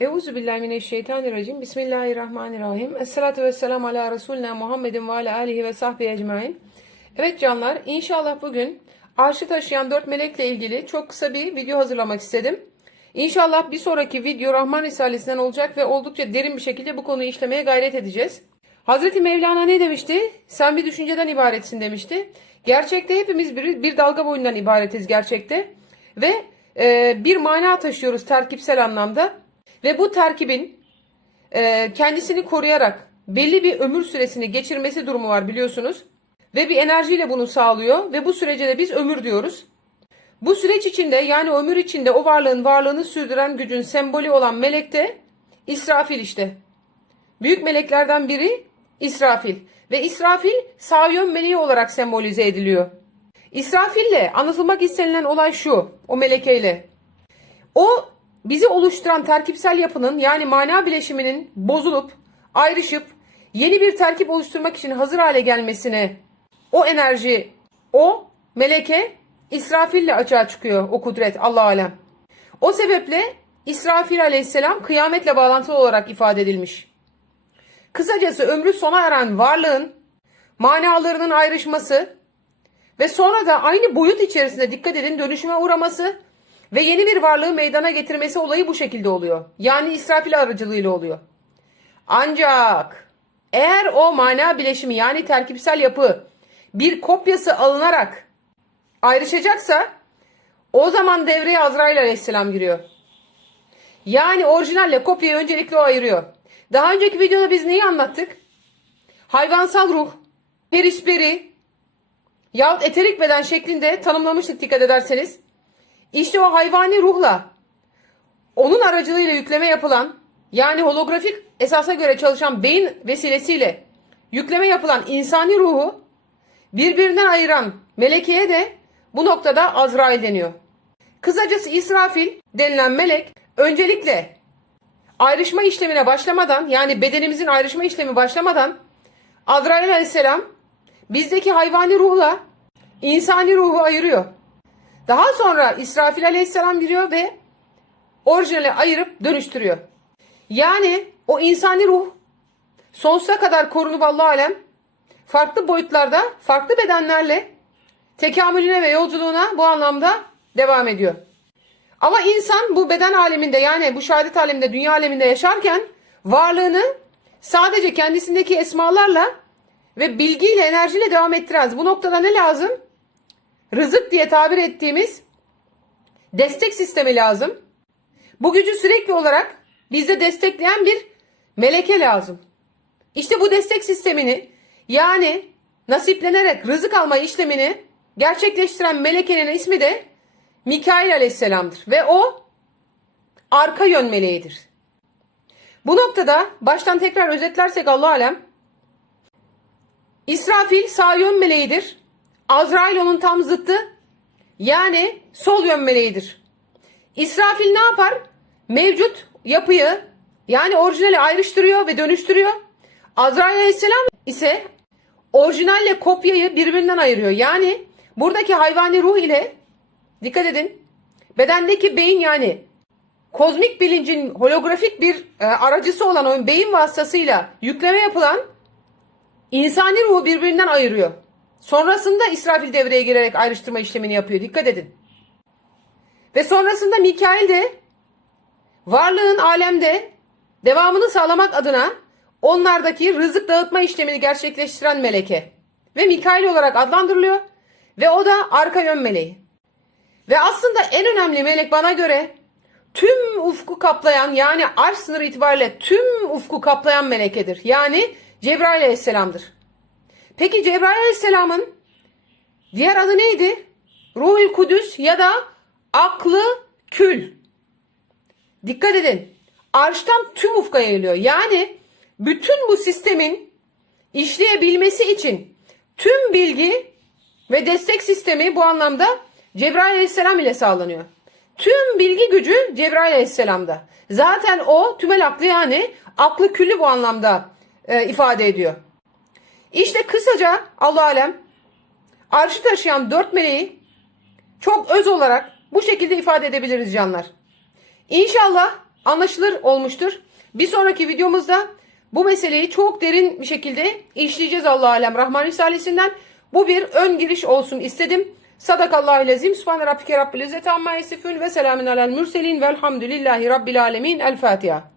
Euzu billahi mineşşeytanirracim. Bismillahirrahmanirrahim. Esselatu vesselam ala Resulina Muhammedin ve ala alihi ve sahbihi ecmain. Evet canlar, inşallah bugün arşı taşıyan dört melekle ilgili çok kısa bir video hazırlamak istedim. İnşallah bir sonraki video Rahman Risalesinden olacak ve oldukça derin bir şekilde bu konuyu işlemeye gayret edeceğiz. Hazreti Mevlana ne demişti? Sen bir düşünceden ibaretsin demişti. Gerçekte hepimiz bir, bir dalga boyundan ibaretiz gerçekte. Ve e, bir mana taşıyoruz terkipsel anlamda. Ve bu terkibin e, kendisini koruyarak belli bir ömür süresini geçirmesi durumu var biliyorsunuz. Ve bir enerjiyle bunu sağlıyor ve bu sürece de biz ömür diyoruz. Bu süreç içinde yani ömür içinde o varlığın varlığını sürdüren gücün sembolü olan melek de İsrafil işte. Büyük meleklerden biri İsrafil ve İsrafil sağ yön meleği olarak sembolize ediliyor. İsrafil'le anlatılmak istenilen olay şu, o melekeyle. O bizi oluşturan terkipsel yapının yani mana bileşiminin bozulup, ayrışıp yeni bir terkip oluşturmak için hazır hale gelmesine o enerji, o meleke İsrafil'le açığa çıkıyor o kudret Allah alem. O sebeple İsrafil aleyhisselam kıyametle bağlantılı olarak ifade edilmiş. Kısacası ömrü sona eren varlığın manalarının ayrışması ve sonra da aynı boyut içerisinde dikkat edin dönüşüme uğraması ve yeni bir varlığı meydana getirmesi olayı bu şekilde oluyor. Yani İsrafil aracılığıyla oluyor. Ancak eğer o mana bileşimi yani terkipsel yapı bir kopyası alınarak ayrışacaksa o zaman devreye Azrail aleyhisselam giriyor. Yani orijinalle kopyayı öncelikle o ayırıyor. Daha önceki videoda biz neyi anlattık? Hayvansal ruh, perisperi, yahut eterik beden şeklinde tanımlamıştık dikkat ederseniz. İşte o hayvani ruhla onun aracılığıyla yükleme yapılan yani holografik esasa göre çalışan beyin vesilesiyle yükleme yapılan insani ruhu birbirinden ayıran melekeye de bu noktada Azrail deniyor. Kısacası İsrafil denilen melek öncelikle ayrışma işlemine başlamadan yani bedenimizin ayrışma işlemi başlamadan Azrail aleyhisselam bizdeki hayvani ruhla insani ruhu ayırıyor. Daha sonra İsrafil aleyhisselam giriyor ve orijinali ayırıp dönüştürüyor. Yani o insani ruh sonsuza kadar korunup Allah alem farklı boyutlarda farklı bedenlerle tekamülüne ve yolculuğuna bu anlamda devam ediyor. Ama insan bu beden aleminde yani bu şehadet aleminde dünya aleminde yaşarken varlığını sadece kendisindeki esmalarla ve bilgiyle enerjiyle devam ettiremez. Bu noktada ne lazım? Rızık diye tabir ettiğimiz destek sistemi lazım. Bu gücü sürekli olarak bizde destekleyen bir meleke lazım. İşte bu destek sistemini yani nasiplenerek rızık alma işlemini gerçekleştiren melekenin ismi de Mikail aleyhisselamdır. Ve o arka yön meleğidir. Bu noktada baştan tekrar özetlersek Allah alem İsrafil sağ yön meleğidir. Azrail onun tam zıttı. Yani sol yön meleğidir. İsrafil ne yapar? Mevcut yapıyı yani orijinali ayrıştırıyor ve dönüştürüyor. Azrail aleyhisselam ise orijinalle kopyayı birbirinden ayırıyor. Yani buradaki hayvani ruh ile dikkat edin bedendeki beyin yani kozmik bilincin holografik bir e, aracısı olan o beyin vasıtasıyla yükleme yapılan insani ruhu birbirinden ayırıyor. Sonrasında İsrafil devreye girerek ayrıştırma işlemini yapıyor. Dikkat edin. Ve sonrasında Mikail de varlığın alemde devamını sağlamak adına onlardaki rızık dağıtma işlemini gerçekleştiren meleke. Ve Mikail olarak adlandırılıyor. Ve o da arka yön meleği. Ve aslında en önemli melek bana göre tüm ufku kaplayan yani arş sınırı itibariyle tüm ufku kaplayan melekedir. Yani Cebrail aleyhisselamdır. Peki Cebrail aleyhisselamın diğer adı neydi? Ruhul Kudüs ya da aklı kül. Dikkat edin. Arştan tüm ufka yayılıyor. Yani bütün bu sistemin işleyebilmesi için tüm bilgi ve destek sistemi bu anlamda Cebrail aleyhisselam ile sağlanıyor. Tüm bilgi gücü Cebrail aleyhisselamda. Zaten o tümel aklı yani aklı külli bu anlamda e, ifade ediyor. İşte kısaca Allah alem arşı taşıyan dört meleği çok öz olarak bu şekilde ifade edebiliriz canlar. İnşallah anlaşılır olmuştur. Bir sonraki videomuzda bu meseleyi çok derin bir şekilde işleyeceğiz Allah alem Rahman Risalesinden. Bu bir ön giriş olsun istedim. Sadakallahu lezim. Subhane rabbike rabbil izzeti amma yasifun ve selamun alel mürselin velhamdülillahi rabbil alemin. El Fatiha.